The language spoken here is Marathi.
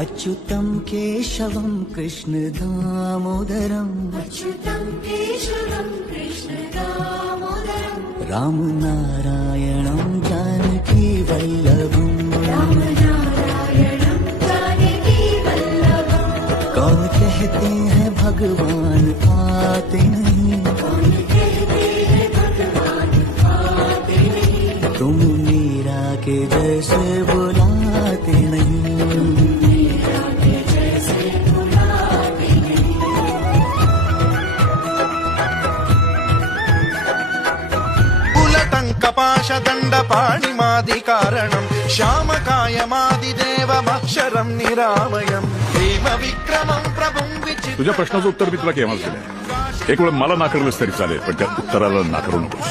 अच्युतं केशवं कृष्ण दामोदरम् अच्युतं केशवं कृष्ण दामोदरम् रामनारायणं जानकी वल्लभम् रामनारायणं जानकी वल्लभम् कौन कहते हैं भगवान आते नहीं कौन कहते हैं भगवान आते नहीं तुम मीरा के जैसे बुलाते नहीं मीरा के जैसे बुलाते नहीं कुलटङ्कपाशदण्डपाणिमादिकारणम् श्यामकायमादिदेवमक्षरम् निरामयम् प्रेमविक्रमम् प्रभुम् विचित्रम् तुझ्या प्रश्नाचं उत्तर मी तुला केव्हाच दिलंय. एक वेळ मला नाकारलंस तरी चालेल, पण त्या उत्तराला नाकारू नकोस.